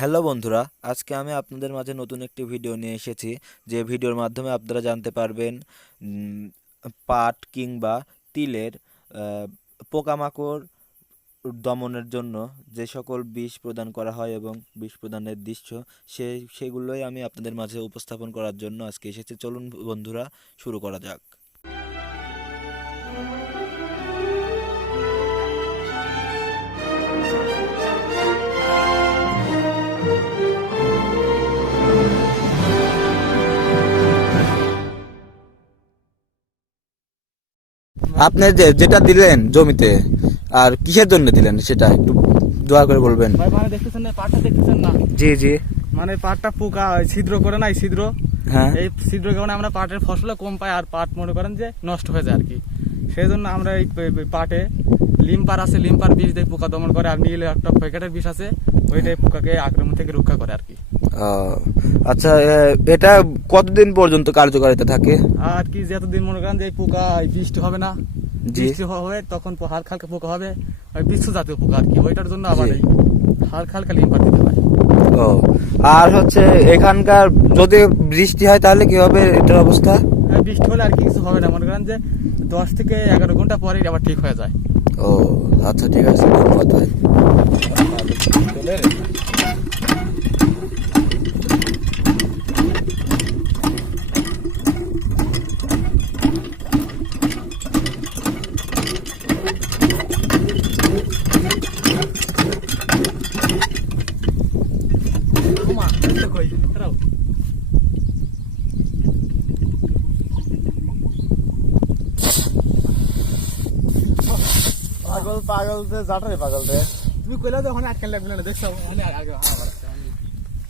Hello বন্ধুরা, আজকে আমি আপনাদের মাঝে নতুন একটি ভিডিও নিয়ে এসেছি। যে ভিডিওর মাধ্যমে আপনারা জানতে পারবেন পাট কিংবা তিলের পোকামাকড় দমনের জন্য যে সকল বিষ প্রদান করা হয় এবং বিষ প্রদানের দৃশ্য সেগুলোই আমি আপনাদের মাঝে উপস্থাপন করার জন্য আজকে এসেছি। চলুন বন্ধুরা, শুরু করা যাক। আপনি যেটা দিলেন জমিতে, আর কিসের জন্য দিলেন সেটা একটু দয়া করে বলবেন। ভাই মানে দেখতেছেন না, পাটটা দেখতেছেন না? জি জি। মানে পাটটা পোকা ছিদ্র করে না, এই ছিদ্র, হ্যাঁ, এই ছিদ্র কারণে আমরা পাটের ফসলও কম পাই আর পাট মনে করেন যে নষ্ট হয়ে যায় আর কি। সেই জন্য আমরা এই পাটে লিম্পার আছে, লিম্পার বিষ দিয়ে পোকা দমন করে, আর নীল একটা প্যাকেটের বিষ আছে, ওইটাই পোকাকে আক্রমণ থেকে রক্ষা করে আর কি। আচ্ছা, এটা কতদিন পর্যন্ত কার্যকারিতা থাকে? আর কি যতদিন মনে করেন যে এই পোকা বৃষ্টি হবে না, বৃষ্টি হবে তখন হালকা হালকা পোকা হবে, ওই বিচ্ছু জাতীয় পোকা আর কি, ওইটার জন্য আবার এই হালকা হালকা লিম্পার দিতে হয়। ও, আর হচ্ছে এখানকার যদি বৃষ্টি হয় তাহলে কি হবে এটার অবস্থা? বৃষ্টি হলে আর কি কিছু হবে না, মনে করেন যে 10 থেকে 11 ঘন্টা পরে আবার ঠিক হয়ে যায়। ও আচ্ছা, ঠিক আছে, ধন্যবাদ ভাই। পাগল পাগল রে, জাটারে পাগল রে। তুমি কইলা তো ওখানে আটকে লাগবে না, দেখছো ওখানে আগে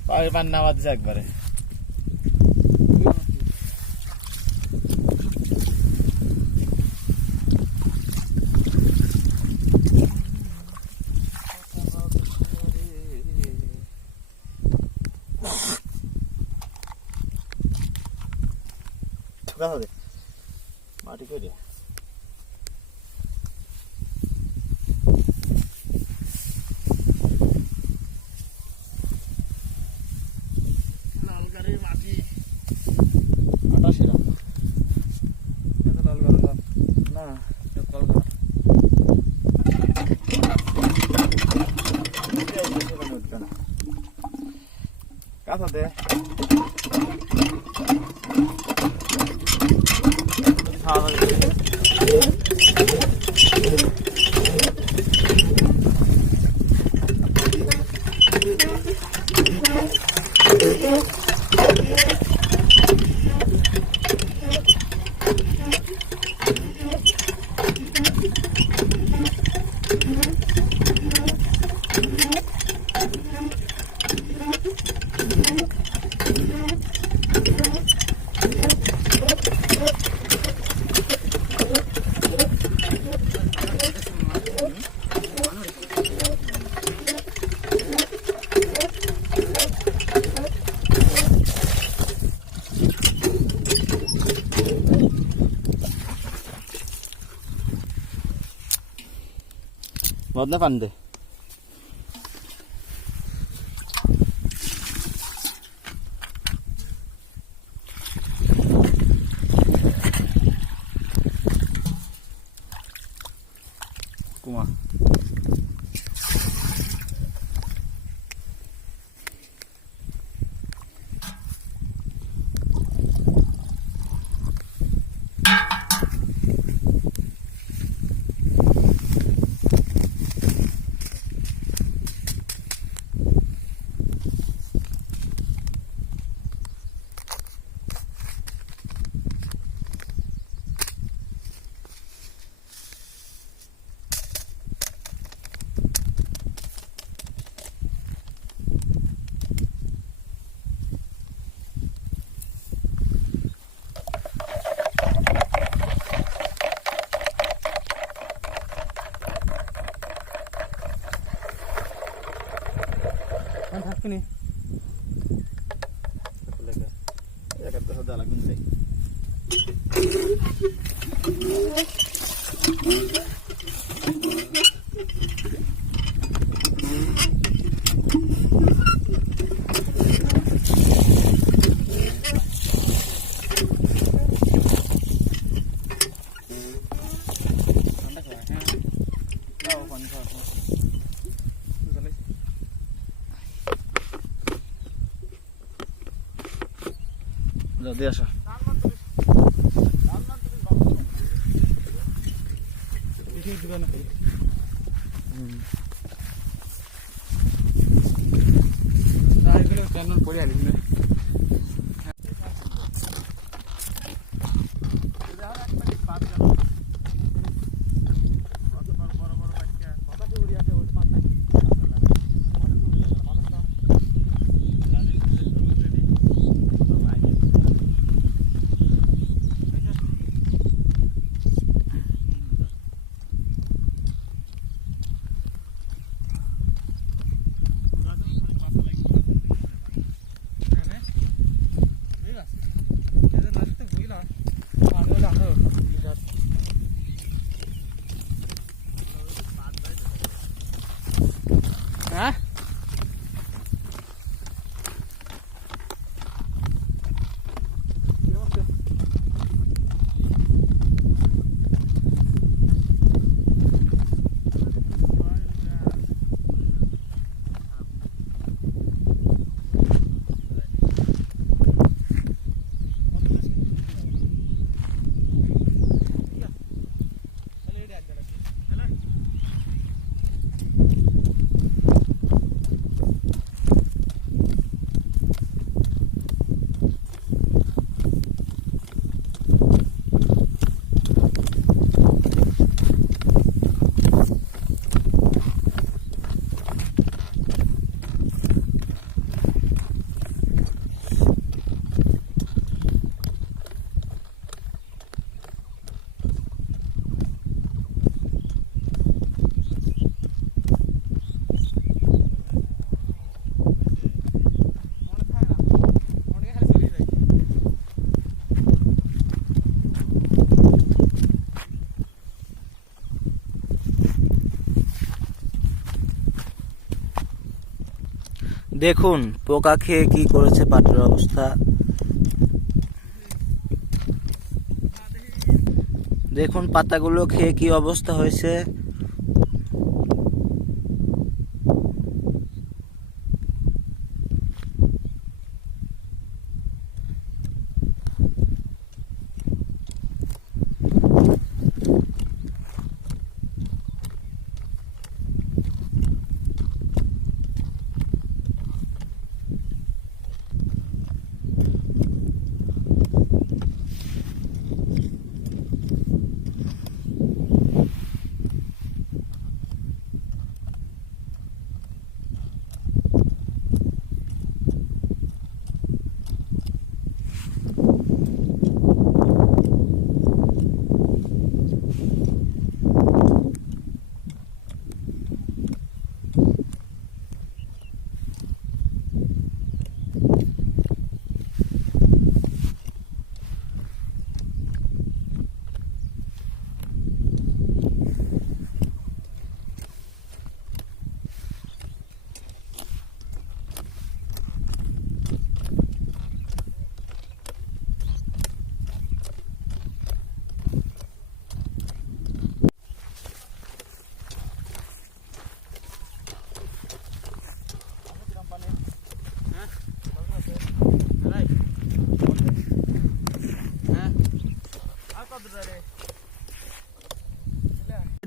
পায়ে পান নামাজ দিছে একবারে। মাটি করে মাটি আটা সেরা লাল গাড়ি না কলকাতা কাঁথাতে বদলা পান দে। কুমা থাকবি দিয়ে আসো। পড়ে আলি হ্যাঁ দেখুন পোকা খেয়ে কি করেছে পাটের অবস্থা। দেখুন পাতাগুলো খেয়ে কি অবস্থা হয়েছে।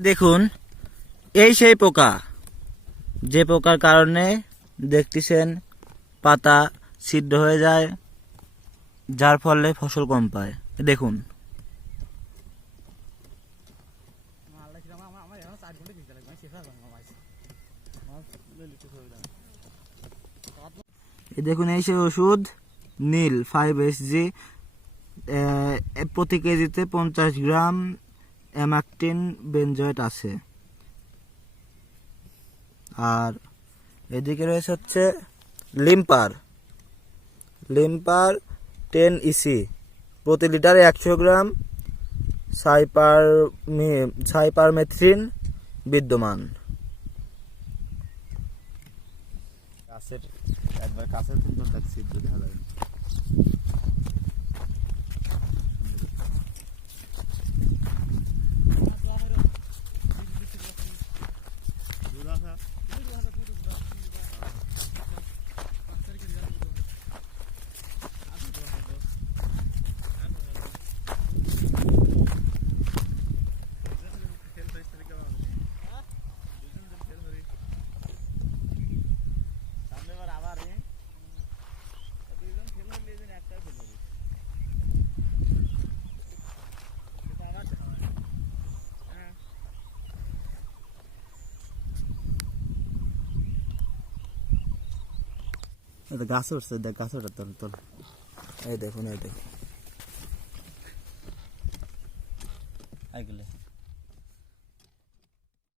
দেখুন এই সেই পোকা, যে পোকার কারণে দেখতেছেন পাতা ছিদ্র হয়ে যায়, যার ফলে ফসল কম পায়। দেখুন দেখুন এই সেই ওষুধ নীল 5SG, প্রতি কেজিতে 50 গ্রাম অ্যামাক্টিন বেনজয়েট আছে। আর এদিকে রয়েছে হচ্ছে লিম্পার 10 EC, প্রতি লিটারে 100 গ্রাম সাইপারমেথ্রিন বিদ্যমান। একবার কাছের কিন্তু দেখছি দেখা যাবে। এটা গাছ উঠছে, দেখ গাছ ওঠার তোল তোল, এই দেখুন, এই দেখুন, এইগুলো